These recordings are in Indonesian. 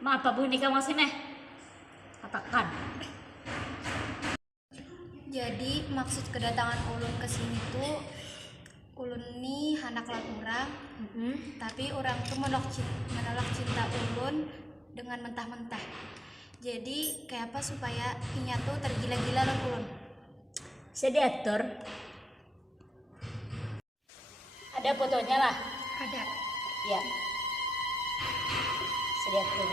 Ma, apa bunyi kamu sini? Katakan. Jadi maksud kedatangan ulun ke sini tuh ulun nih anak orang, tapi orang tuh menolak cinta ulun dengan mentah-mentah. Jadi kayak apa supaya inya tuh tergila-gila lah ulun. Bisa diatur. Ada fotonya lah. Ada. Ya. Bisa diatur.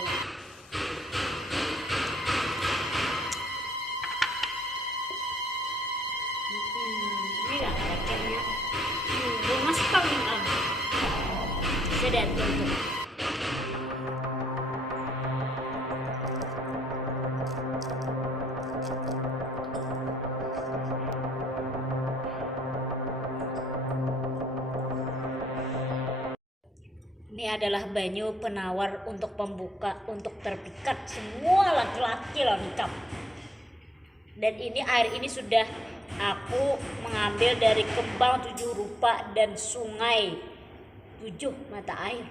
Ini lah karakternya. Mas Pangam. Bisa diatur tuh. Ini adalah banyu penawar untuk pembuka, untuk terpikat semua laki-laki lengkap. Dan ini air ini sudah aku mengambil dari kembang 7 rupa dan sungai 7 mata air.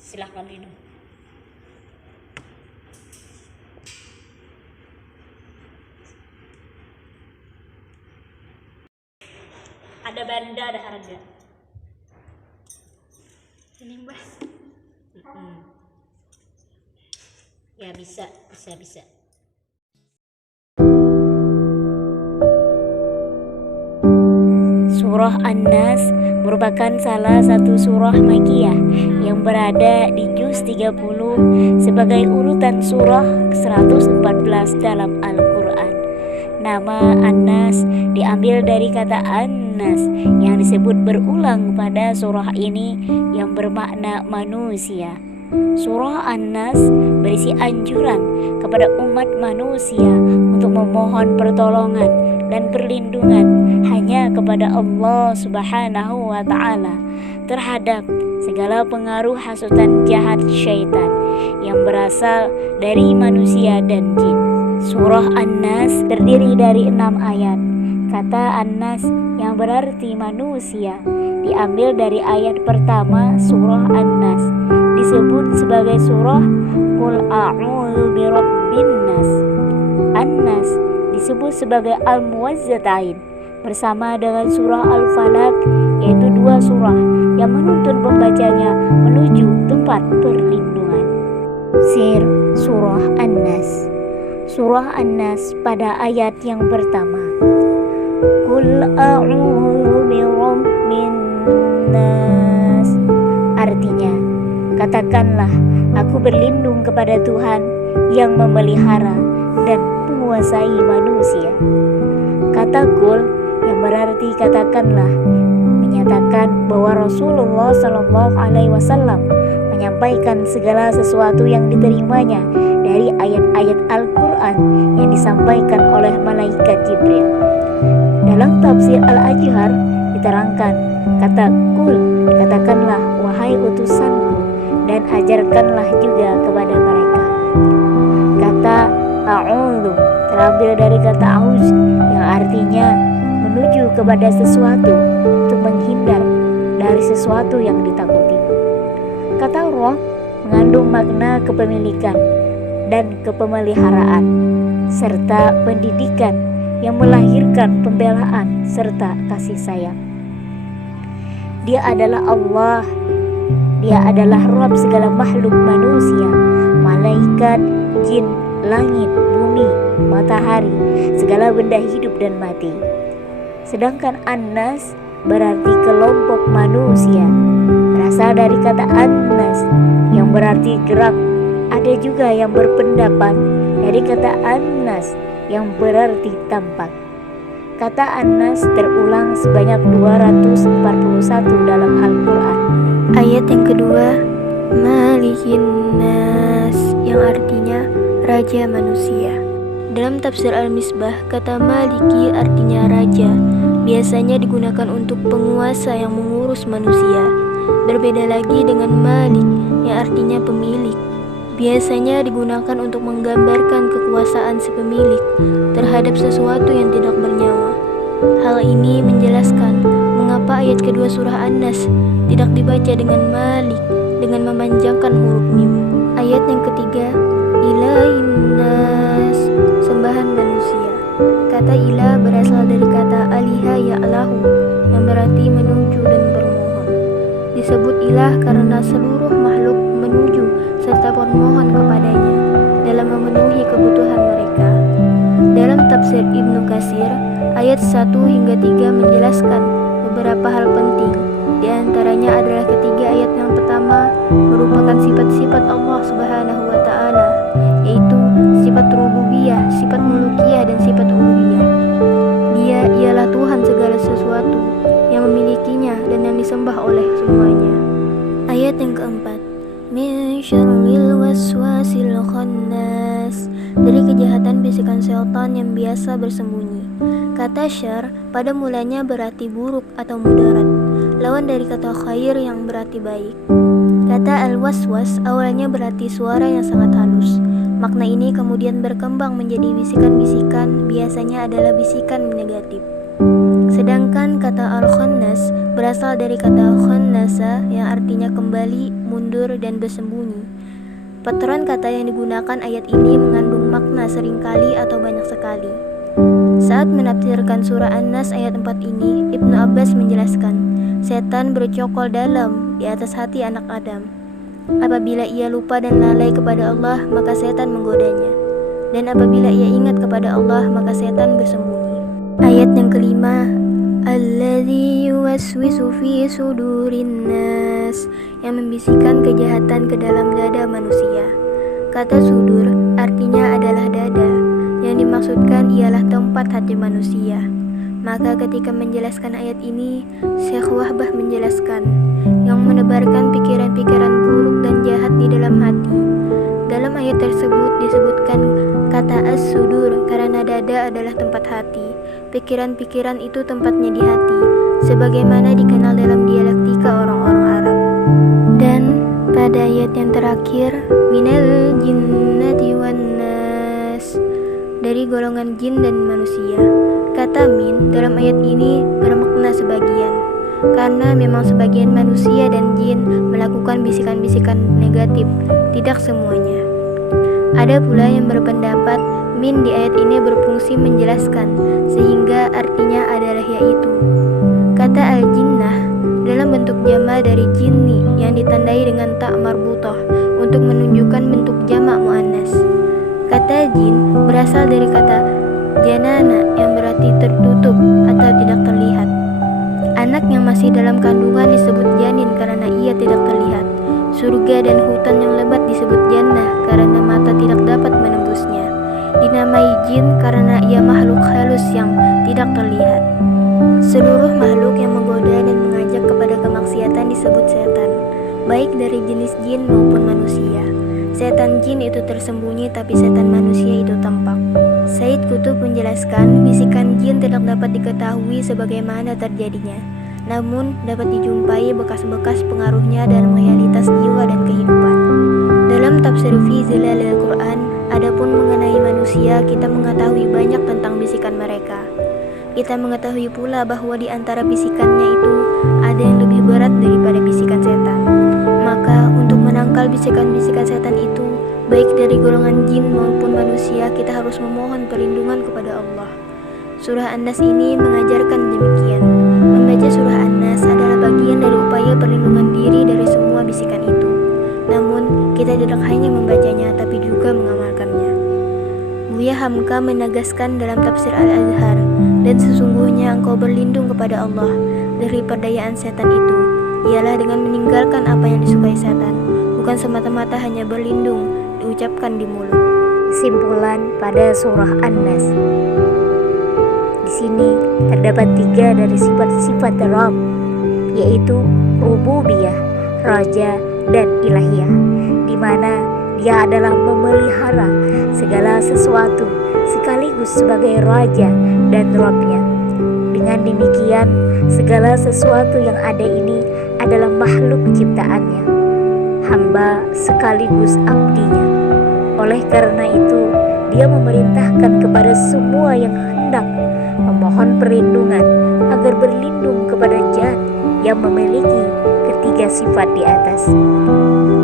Silahkan minum. Ada banda, ada harga. Ini Mbak. Ya bisa. Surah An-Nas merupakan salah satu surah Makkiyah yang berada di juz 30 sebagai urutan surah 114 dalam Al-Quran. Nama An-Nas diambil dari kata An-Nas yang disebut berulang pada surah ini yang bermakna manusia. Surah An-Nas berisi anjuran kepada umat manusia untuk memohon pertolongan dan perlindungan hanya kepada Allah Subhanahu wa Ta'ala terhadap segala pengaruh hasutan jahat syaitan yang berasal dari manusia dan jin. Surah An-Nas terdiri dari 6 ayat. Kata An-Nas yang berarti manusia diambil dari ayat pertama surah An-Nas, disebut sebagai surah Qul a'udzu birabbin nas. An-Nas disebut sebagai Al-Muwazzatain bersama dengan surah Al-Falaq, yaitu 2 surah yang menuntun pembacanya menuju tempat perlindungan. Sir surah An-Nas. Surah An-Nas pada ayat yang pertama, Qul a'udzu birabbin nas. Artinya, katakanlah aku berlindung kepada Tuhan yang memelihara dan menguasai manusia. Kata Qul yang berarti katakanlah menyatakan bahwa Rasulullah SAW menyampaikan segala sesuatu yang diterimanya dari ayat-ayat Al-Quran yang disampaikan oleh malaikat Jibril. Dalam tafsir Al-Ajhar diterangkan kata Qul, katakanlah wahai utusanku dan ajarkanlah juga kepada mereka. Kata a'udzu terambil dari kata auz yang artinya menuju kepada sesuatu untuk menghindar dari sesuatu yang ditakuti. Kata roh mengandung makna kepemilikan dan kepemeliharaan serta pendidikan yang melahirkan pembelaan serta kasih sayang. Dia adalah Allah. Dia adalah Rabb segala makhluk manusia, malaikat, jin, langit, bumi, matahari, segala benda hidup dan mati. Sedangkan An-Nas berarti kelompok manusia, berasal dari kata An-Nas yang berarti gerak. Ada juga yang berpendapat dari kata An-Nas yang berarti tampak. Kata An-Nas terulang sebanyak 241 dalam Al-Quran. Ayat yang kedua, Malikin Nas, yang artinya Raja Manusia. Dalam tafsir Al-Misbah, kata Maliki artinya raja, biasanya digunakan untuk penguasa yang mengurus manusia. Berbeda lagi dengan Malik yang artinya pemilik, biasanya digunakan untuk menggambarkan kekuasaan si pemilik terhadap sesuatu yang tidak bernyawa. Hal ini menjelaskan mengapa ayat kedua surah An-Nas tidak dibaca dengan Malik dengan memanjangkan huruf mim. Ayat yang ketiga, ilahinnas, sembahan manusia. Kata ilah berasal dari kata aliha ya'lahu, yang berarti menuju dan bermohon. Disebut ilah karena seluruh makhluk menuju serta bermohon kepadanya dalam memenuhi kebutuhan mereka. Dalam tafsir Ibnu Katsir, ayat 1 hingga 3 menjelaskan beberapa hal penting. Di antaranya adalah ketiga ayat yang pertama merupakan sifat-sifat Allah Subhanahu wa taala, yaitu sifat rububiyah, sifat mulukiyah dan sifat uluhiyah. Dia ialah Tuhan segala sesuatu yang memilikinya dan yang disembah oleh semuanya. Ayat yang keempat, min syarril waswasil khannas, dari kejahatan bisikan syaitan yang biasa bersembunyi. Kata syar pada mulanya berarti buruk atau mudarat, lawan dari kata khair yang berarti baik. Kata al-waswas awalnya berarti suara yang sangat halus. Makna ini kemudian berkembang menjadi bisikan-bisikan, biasanya adalah bisikan negatif. Sedangkan kata al-khannas berasal dari kata khannasa yang artinya kembali, mundur, dan bersembunyi. Patron kata yang digunakan ayat ini mengandung makna seringkali atau banyak sekali. Saat menafsirkan surah An-Nas ayat 4 ini, Ibnu Abbas menjelaskan, setan bercokol dalam di atas hati anak Adam. Apabila ia lupa dan lalai kepada Allah, maka setan menggodanya. Dan apabila ia ingat kepada Allah, maka setan bersembunyi. Ayat yang kelima, alladzi yuwaswisu fi sudurin nas, yang membisikkan kejahatan ke dalam dada manusia. Kata sudur artinya adalah dada. Yang dimaksudkan ialah tempat hati manusia. Maka ketika menjelaskan ayat ini, Syekh Wahbah menjelaskan yang menebarkan pikiran-pikiran buruk dan jahat di dalam hati. Dalam ayat tersebut disebutkan kata as-sudur karena dada adalah tempat hati. Pikiran-pikiran itu tempatnya di hati, sebagaimana dikenal dalam dialektika orang-orang Arab. Dan pada ayat yang terakhir, minal jinnati wan nas, dari golongan jin dan manusia. Kata min dalam ayat ini bermakna sebagian, karena memang sebagian manusia dan jin melakukan bisikan-bisikan negatif, tidak semuanya. Ada pula yang berpendapat min di ayat ini berfungsi menjelaskan, sehingga artinya adalah yaitu. Kata al-jinnah dalam bentuk jama dari jinni yang ditandai dengan ta marbutah untuk menunjukkan bentuk jamak muannas. Kata jin berasal dari kata janana yang berarti tertutup atau tidak terlihat. Anak yang masih dalam kandungan disebut janin karena ia tidak terlihat. Surga dan hutan yang lebat disebut jannah karena mata tidak dapat menembusnya. Dinamai jin karena ia makhluk halus yang tidak terlihat. Seluruh makhluk yang menggoda dan mengajak kepada kemaksiatan disebut setan, baik dari jenis jin maupun manusia. Setan jin itu tersembunyi, tapi setan manusia itu tampak. Said Qutb menjelaskan, bisikan jin tidak dapat diketahui sebagaimana terjadinya, namun dapat dijumpai bekas-bekas pengaruhnya dalam realitas jiwa dan kehidupan. Dalam tafsir fi zilalil Quran, adapun mengenai manusia, kita mengetahui banyak tentang bisikan mereka. Kita mengetahui pula bahwa di antara bisikannya itu ada yang lebih berat daripada bisikan setan. Maka untuk menangkal bisikan-bisikan setan itu, baik dari golongan jin maupun manusia, kita harus memohon perlindungan kepada Allah. Surah An-Nas ini mengajarkan demikian. Membaca surah An-Nas adalah bagian dari upaya perlindungan diri dari semua bisikan itu. Namun, kita tidak hanya membacanya, tapi juga mengamalkannya. Buya Hamka menegaskan dalam tafsir Al-Azhar, dan sesungguhnya engkau berlindung kepada Allah dari perdayaan setan itu, ialah dengan meninggalkan apa yang disukai setan, bukan semata-mata hanya berlindung diucapkan di mulut. Simpulan pada surah An-Nas. Di sini terdapat 3 dari sifat-sifat Rabb, yaitu rububiyah, raja, dan ilahiyah, di mana Dia adalah memelihara segala sesuatu sekaligus sebagai raja dan Rabb-nya. Dengan demikian, segala sesuatu yang ada ini adalah makhluk ciptaannya, hamba sekaligus abdinya. Oleh karena itu, Dia memerintahkan kepada semua yang hendak memohon perlindungan agar berlindung kepada Zat yang memiliki ketiga sifat di atas.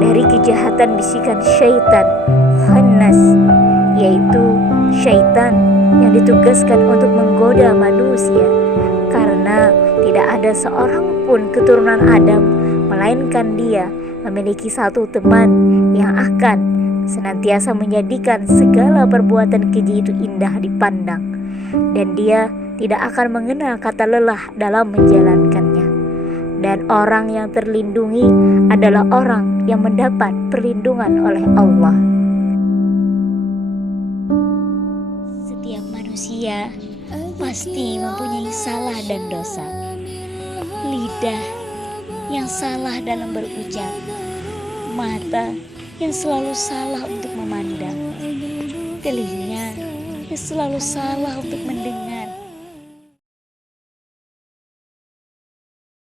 dari kejahatan bisikan syaitan khannas, yaitu syaitan yang ditugaskan untuk menggoda manusia, karena tidak ada seorang pun keturunan Adam melainkan dia memiliki satu teman yang akan senantiasa menjadikan segala perbuatan keji itu indah dipandang, dan dia tidak akan mengenal kata lelah dalam menjalankannya. Dan orang yang terlindungi adalah orang yang mendapat perlindungan oleh Allah. Setiap manusia pasti mempunyai salah dan dosa. Lidah yang salah dalam berucap, mata yang selalu salah untuk memandang, telinga yang selalu salah untuk mendengar,